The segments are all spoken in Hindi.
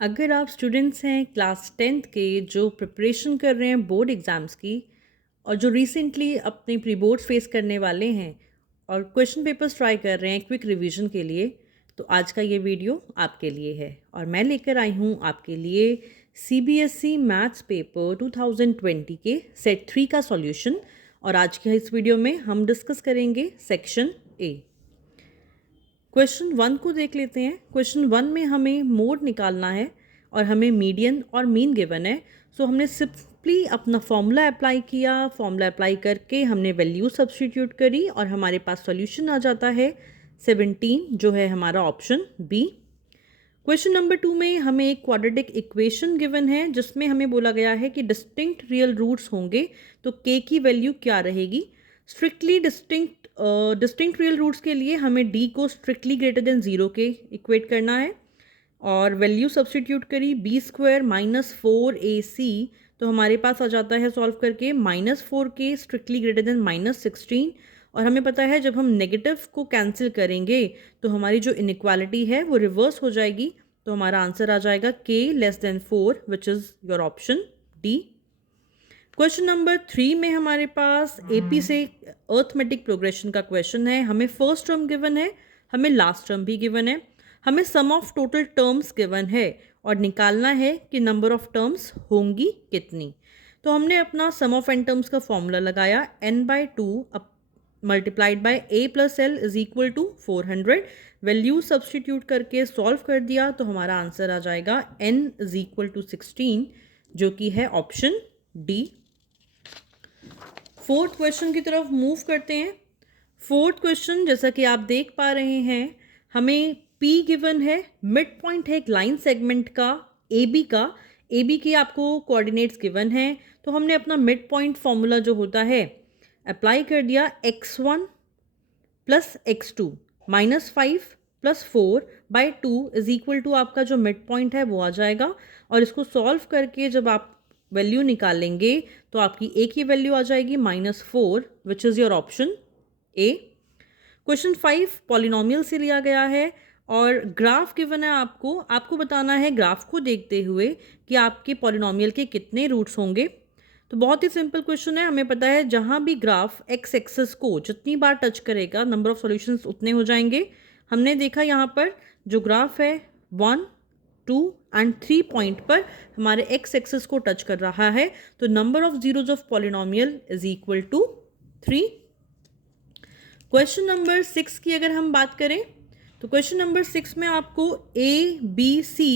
अगर आप स्टूडेंट्स हैं क्लास 10th के जो प्रिपरेशन कर रहे हैं बोर्ड एग्ज़ाम्स की और जो रिसेंटली अपने प्री बोर्ड्स फेस करने वाले हैं और क्वेश्चन पेपर्स ट्राई कर रहे हैं क्विक रिवीजन के लिए, तो आज का ये वीडियो आपके लिए है और मैं लेकर आई हूँ आपके लिए सीबीएसई मैथ्स पेपर 2020 के सेट 3 का सॉल्यूशन। और आज के इस वीडियो में हम डिस्कस करेंगे सेक्शन ए। क्वेश्चन 1 को देख लेते हैं। क्वेश्चन 1 में हमें मोड निकालना है और हमें मीडियन और मीन गिवन है। सो हमने सिंपली अपना फॉर्मूला अप्लाई किया। फॉर्मूला अप्लाई करके हमने वैल्यू सब्स्टिट्यूट करी और हमारे पास सॉल्यूशन आ जाता है 17, जो है हमारा ऑप्शन बी। क्वेश्चन नंबर 2 में हमें एक क्वाड्रेटिक इक्वेशन गिवन है जिसमें हमें बोला गया है कि डिस्टिंक्ट रियल रूट्स होंगे तो k की वैल्यू क्या रहेगी। स्ट्रिक्टली डिस्टिंक्ट रियल रूट्स के लिए हमें d को स्ट्रिक्टली ग्रेटर देन 0 के इक्वेट करना है और वैल्यू सब्स्टिट्यूट करी b² माइनस 4ac, तो हमारे पास आ जाता है सॉल्व करके -4k स्ट्रिक्टली ग्रेटर देन -16। और हमें पता है जब हम नेगेटिव को कैंसिल करेंगे तो हमारी जो इनइक्वालिटी है वो रिवर्स हो जाएगी, तो हमारा आंसर आ जाएगा k less than 4, which is your option D. Question number 3 में हमारे पास एपी से अर्थमेटिक प्रोग्रेशन का क्वेश्चन है। हमें फर्स्ट टर्म गिवन है, हमें लास्ट टर्म भी गिवन है, हमें सम ऑफ टोटल टर्म्स गिवन है और निकालना है कि नंबर ऑफ टर्म्स होंगी कितनी। तो हमने अपना सम ऑफ एन टर्म्स का फॉर्मूला लगाया n/2 multiplied by a plus l is equal to 400। Value substitute करके सॉल्व कर दिया तो हमारा आंसर आ जाएगा n इज इक्वल टू 16, जो कि है ऑप्शन डी। फोर्थ क्वेश्चन की तरफ मूव करते हैं। फोर्थ क्वेश्चन जैसा कि आप देख पा रहे हैं, हमें P गिवन है, मिड पॉइंट है एक लाइन सेगमेंट का AB का। AB की आपको कोऑर्डिनेट्स गिवन है, तो हमने अपना मिड पॉइंट फॉर्मूला जो होता है अप्लाई कर दिया। x1 plus x2 -5 plus 4/2 is equal to आपका जो मिड पॉइंट है वो आ जाएगा। और इसको सॉल्व करके जब आप वैल्यू निकालेंगे तो आपकी एक ही वैल्यू आ जाएगी -4, विच is your option A. Question 5 polynomial से लिया गया है और ग्राफ गिवन है। आपको बताना है ग्राफ को देखते हुए कि आपके पॉलिनोमियल के कितने रूट्स होंगे। तो बहुत ही सिंपल क्वेश्चन है। हमें पता है जहाँ भी ग्राफ एक्स एक्सिस को जितनी बार टच करेगा नंबर ऑफ सॉल्यूशंस उतने हो जाएंगे। हमने देखा यहाँ पर जो ग्राफ है 1, 2 एंड 3 पॉइंट पर हमारे एक्स एक्सिस को टच कर रहा है, तो number of zeros of polynomial is equal to 3। Question number 6 की अगर हम बात करें तो क्वेश्चन नंबर 6 में आपको A, B, C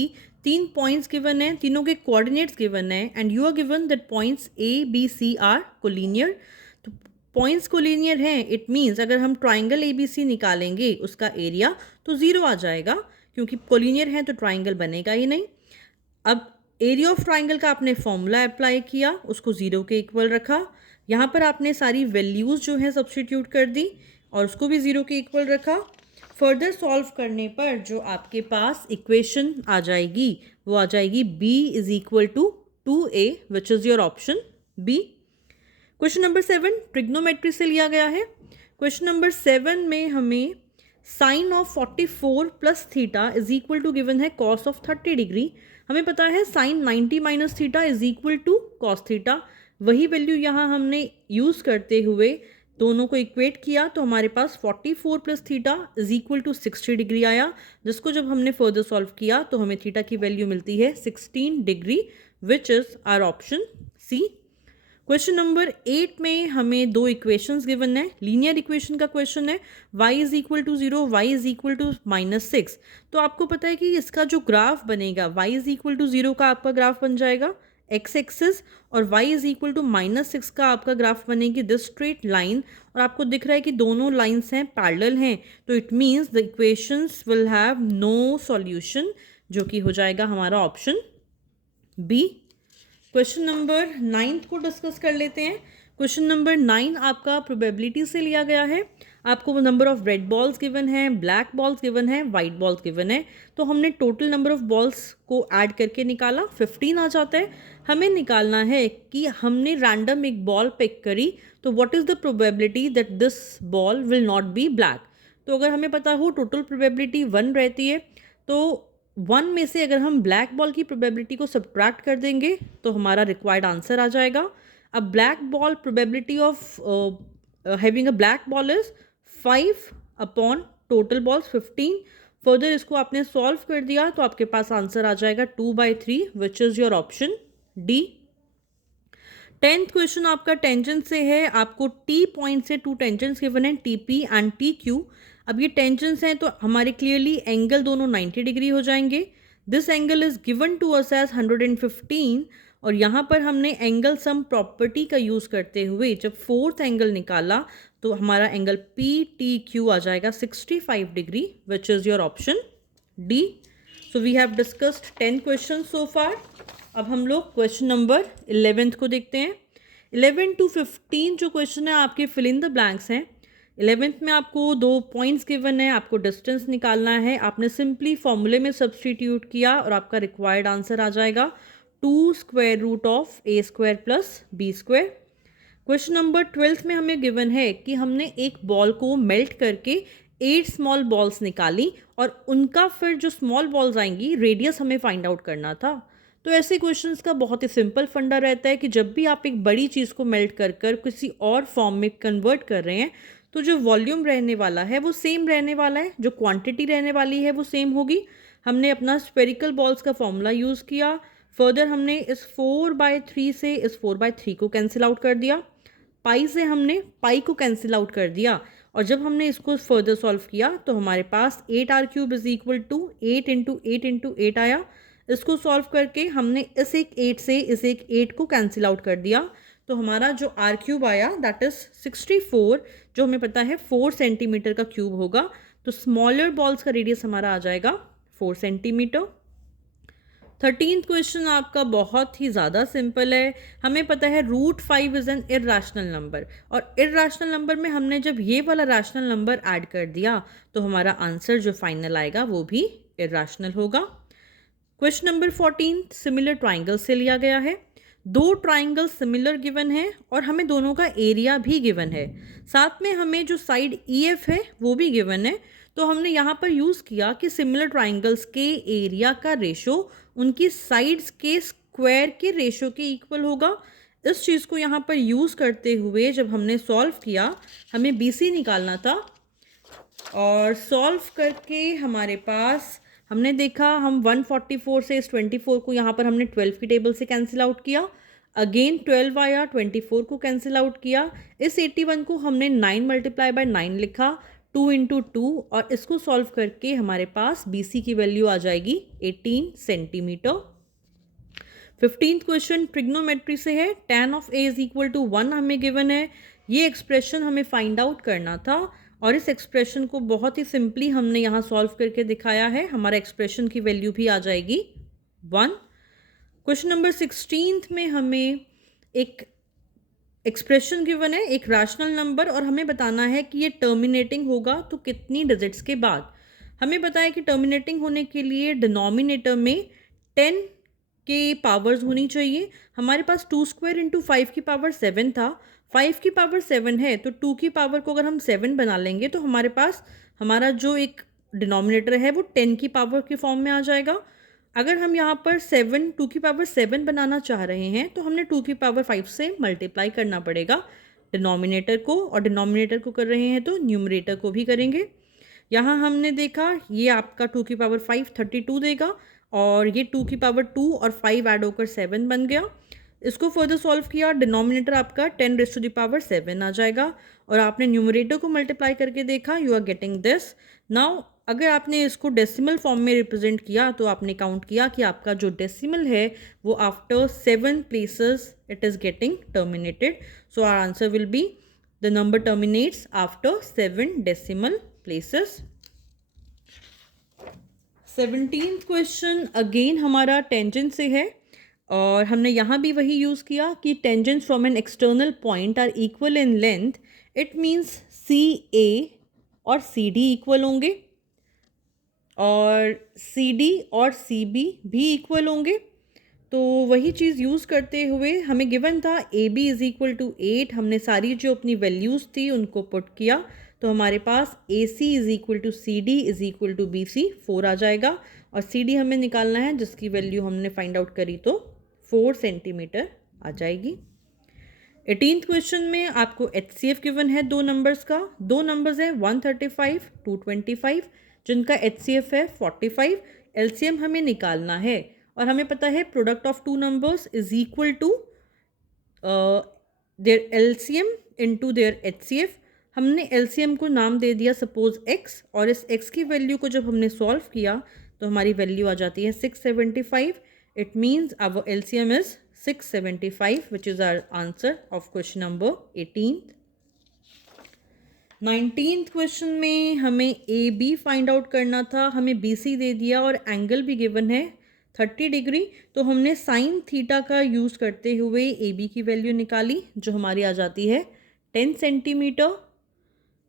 3 points given है, तीनों के कोऑर्डिनेट्स गिवन है and you are given that points A, B, C are collinear. तो पॉइंट्स कोलिनियर हैं, इट मीन्स अगर हम ट्राइंगल ABC निकालेंगे उसका एरिया तो 0 आ जाएगा, क्योंकि कोलिनियर है तो ट्राइंगल बनेगा ही नहीं। अब एरिया ऑफ ट्राइंगल का आपने फॉर्मूला अप्लाई किया, उसको 0 के इक्वल रखा। यहाँ पर आपने सारी वैल्यूज़ जो है सब्स्टिट्यूट कर दी और उसको भी 0 के इक्वल रखा। फर्दर सॉल्व करने पर जो आपके पास इक्वेशन आ जाएगी वो आ जाएगी b is equal to 2a, which is your option B. Question number 7 trigonometry से लिया गया है। क्वेश्चन नंबर 7 में हमें sine of 44 plus theta is equal to given है कॉस ऑफ 30 डिग्री। हमें पता है sine 90 minus theta is equal to cos theta. वही वैल्यू यहाँ हमने यूज़ करते हुए दोनों को इक्वेट किया तो हमारे पास 44 plus theta is equal to 60 degree आया, जिसको जब हमने फर्दर सॉल्व किया तो हमें थीटा की वैल्यू मिलती है 16 degree, which is our option C. Question number 8 में हमें दो इक्वेशंस गिवन है, लीनियर इक्वेशन का क्वेश्चन है। y is equal to 0, y is equal to -6। तो आपको पता है कि इसका जो ग्राफ बनेगा y इज इक्वल टू 0 का आपका ग्राफ बन जाएगा एक्स एक्सिस और y इज इक्वल टू -6 का आपका ग्राफ बनेगी दिस स्ट्रेट लाइन। और आपको दिख रहा है कि दोनों लाइंस हैं, पैरेलल हैं, तो it means the equations will have no solution, जो कि हो जाएगा हमारा ऑप्शन बी। क्वेश्चन नंबर 9 को डिस्कस कर लेते हैं। क्वेश्चन नंबर 9 आपका प्रोबेबिलिटी से लिया गया है। आपको number of red balls given है, ब्लैक बॉल्स गिवन है, वाइट बॉल्स गिवन है। तो हमने टोटल नंबर ऑफ बॉल्स को ऐड करके निकाला, 15 आ जाता है। हमें निकालना है कि हमने रैंडम एक बॉल पिक करी, तो what is the probability that this ball will not be black. तो अगर हमें पता हो टोटल प्रोबेबिलिटी 1 रहती है, तो 1 में से अगर हम ब्लैक बॉल की प्रोबेबिलिटी को सब्ट्रैक्ट कर देंगे तो हमारा रिक्वायर्ड आंसर आ जाएगा. अब black ball probability of having a black ball is 5 upon total balls 15. Further इसको आपने सॉल्व कर दिया तो आपके पास आंसर आ जाएगा 2/3 विच is your option D. 10th question आपका टेंजेंट से है. आपको टी पॉइंट से 2 टेंजेंट्स गिवन है, T P and T Q. अब ये टेंजेंट्स हैं तो हमारे क्लियरली एंगल दोनों 90 डिग्री हो जाएंगे. This angle is given to us as 115 और यहाँ पर हमने एंगल सम प्रॉपर्टी का यूज़ करते हुए जब फोर्थ एंगल निकाला तो हमारा एंगल पी टी क्यू आ जाएगा 65 degree which is your option D. So we have discussed 10 question so far. अब हम लोग क्वेश्चन नंबर 11th को देखते हैं. 11 to 15 जो क्वेश्चन है आपके फिल इन द ब्लैंक्स हैं. 11th में आपको 2 पॉइंट्स गिवन है, आपको डिस्टेंस निकालना है. आपने सिंपली फॉर्मूले में सब्सटीट्यूट किया और आपका रिक्वायर्ड आंसर आ जाएगा 2 square root of a square plus b square. Question number 12th में हमें गिवन है कि हमने एक बॉल को मेल्ट करके 8 स्मॉल बॉल्स निकाली और उनका फिर जो स्मॉल बॉल्स आएंगी रेडियस हमें फाइंड आउट करना था. तो ऐसे क्वेश्चंस का बहुत ही सिंपल फंडा रहता है कि जब भी आप एक बड़ी चीज़ को मेल्ट कर कर किसी और फॉर्म में कन्वर्ट कर रहे हैं तो जो वॉल्यूम रहने वाला है वो सेम रहने वाला है, जो क्वांटिटी रहने वाली है वो सेम होगी. हमने अपना स्फेरिकल बॉल्स का फॉर्मूला यूज़ किया. फर्दर हमने इस 4/3 से इस 4/3 को कैंसिल आउट कर दिया. पाई से हमने पाई को कैंसिल आउट कर दिया और जब हमने इसको फर्दर सॉल्व किया तो हमारे पास 8r³ is equal to 8 into 8 into 8 आया. इसको सॉल्व करके हमने इस एक 8 से इस एक 8 को कैंसिल आउट कर दिया तो हमारा जो r³ आया दैट इज 64, जो हमें पता है 4 सेंटीमीटर का क्यूब होगा. तो स्मॉलर बॉल्स का रेडियस हमारा आ जाएगा 4 सेंटीमीटर. 13th क्वेश्चन आपका बहुत ही ज़्यादा सिंपल है. हमें पता है √5 इज़ एन इर्रेशनल नंबर और इर्रेशनल नंबर में हमने जब ये वाला रैशनल नंबर ऐड कर दिया तो हमारा आंसर जो फाइनल आएगा वो भी इर्रेशनल होगा. क्वेश्चन नंबर 14 सिमिलर ट्राइंगल से लिया गया है. 2 ट्राइंगल सिमिलर गिवन है और हमें दोनों का एरिया भी गिवन है. साथ में हमें जो साइड EF है वो भी गिवन है. तो हमने यहाँ पर यूज़ किया कि सिमिलर ट्राइंगल्स के एरिया का रेशो उनकी साइड्स के स्क्वायर के रेशो के इक्वल होगा. इस चीज़ को यहाँ पर यूज़ करते हुए जब हमने सॉल्व किया हमें BC निकालना था और सॉल्व करके हमारे पास हमने देखा हम 144 से इस 24 को यहाँ पर हमने 12 की टेबल से कैंसिल आउट किया. अगेन 12 आया, 24 को कैंसिल आउट किया. इस 81 को हमने 9 मल्टीप्लाई बाय 9 लिखा 2 इंटू 2 और इसको सॉल्व करके हमारे पास BC की वैल्यू आ जाएगी 18 सेंटीमीटर. 15th क्वेश्चन ट्रिग्नोमेट्री से है. tan of A is equal to 1 हमें गिवन है. ये एक्सप्रेशन हमें फाइंड आउट करना था और इस एक्सप्रेशन को बहुत ही सिंपली हमने यहाँ सॉल्व करके दिखाया है. हमारा एक्सप्रेशन की वैल्यू भी आ जाएगी 1. क्वेश्चन नंबर 16 में हमें एक एक्सप्रेशन गिवन है, एक रैशनल नंबर, और हमें बताना है कि ये टर्मिनेटिंग होगा तो कितनी डिजिट्स के बाद. हमें पता है कि टर्मिनेटिंग होने के लिए डिनोमिनेटर में 10 के पावर्स होनी चाहिए. हमारे पास 2 स्क्वायर इंटू 5 की पावर 7 था. 5 की पावर 7 है तो 2 की पावर को अगर हम 7 बना लेंगे तो हमारे पास हमारा जो एक डिनोमिनेटर है वो 10 की पावर के फॉर्म में आ जाएगा. अगर हम यहाँ पर 2 की पावर 7 बनाना चाह रहे हैं तो हमने 2 की पावर 5 से मल्टीप्लाई करना पड़ेगा डिनोमिनेटर को, और डिनोमिनेटर को कर रहे हैं तो न्यूमरेटर को भी करेंगे. यहाँ हमने देखा ये आपका 2 की पावर 5 32 देगा और ये 2 की पावर 2 और 5 ऐड होकर 7 बन गया. इसको फर्दर सॉल्व किया, डिनोमिनेटर आपका 10⁻⁷ आ जाएगा और आपने न्यूमरेटर को मल्टीप्लाई करके देखा, you are getting this. Now अगर आपने इसको डेसिमल फॉर्म में रिप्रेजेंट किया तो आपने काउंट किया कि आपका जो डेसिमल है वो after 7 places it is getting terminated. So our answer will be the number terminates after 7 decimal places. 17th question again हमारा टेंजेंट से है और हमने यहाँ भी वही यूज़ किया कि tangents from an external point are equal in length. It means CA और CD इक्वल होंगे और CD और CB भी इक्वल होंगे. तो वही चीज़ यूज़ करते हुए हमें गिवन था AB इज़ इक्वल टू 8. हमने सारी जो अपनी वैल्यूज़ थी उनको पुट किया तो हमारे पास AC is equal to CD is equal to BC 4 आ जाएगा और सी डी हमें निकालना है जिसकी वैल्यू हमने फाइंड आउट करी तो 4 सेंटीमीटर आ जाएगी। 18th क्वेश्चन में आपको HCF गिवन है दो नंबर्स का, दो नंबर्स हैं 135 225 जिनका HCF है 45। LCM हमें निकालना है और हमें पता है product of two numbers is equal to their LCM into their HCF। हमने LCM को नाम दे दिया सपोज x और इस x की वैल्यू को जब हमने सॉल्व किया तो हमारी वैल्यू आ जाती है 675। It means our LCM is 675 which is our answer of question number 18th। 19th question में हमें AB फाइंड आउट करना था, हमें BC दे दिया और एंगल भी गिवन है 30 डिग्री। तो हमने साइन थीटा का यूज़ करते हुए AB की वैल्यू निकाली जो हमारी आ जाती है 10 सेंटीमीटर।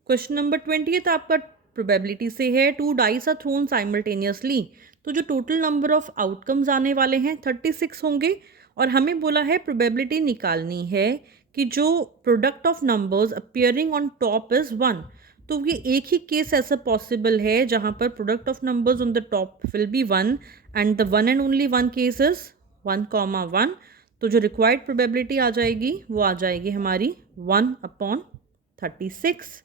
क्वेश्चन नंबर 20 आपका प्रोबेबिलिटी से है, 2 डाइस आर थ्रोन साइमल्टेनियसली। तो जो टोटल नंबर ऑफ आउटकम्स आने वाले हैं 36 होंगे और हमें बोला है प्रोबेबिलिटी निकालनी है कि जो product of numbers appearing on top is 1। तो ये एक ही केस ऐसा पॉसिबल है जहाँ पर product of numbers on the top will be 1 and the one and only one case is 1,1। तो जो रिक्वायर्ड प्रोबेबिलिटी आ जाएगी वो आ जाएगी हमारी 1/36।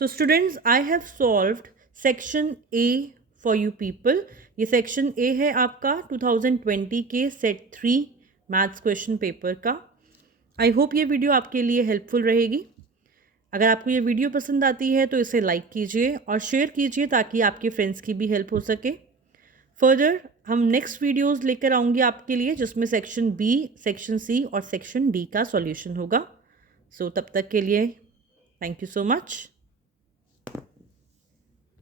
So students, I have solved section A for you people. ये सेक्शन ए है आपका 2020 के सेट 3 मैथ्स क्वेश्चन पेपर का। आई होप ये वीडियो आपके लिए हेल्पफुल रहेगी। अगर आपको ये वीडियो पसंद आती है तो इसे लाइक कीजिए और शेयर कीजिए ताकि आपके फ्रेंड्स की भी हेल्प हो सके। फर्दर हम नेक्स्ट वीडियोस लेकर आऊँगी आपके लिए जिसमें सेक्शन बी, सेक्शन सी और सेक्शन डी का सॉल्यूशन होगा। सो तब तक के लिए थैंक यू सो मच।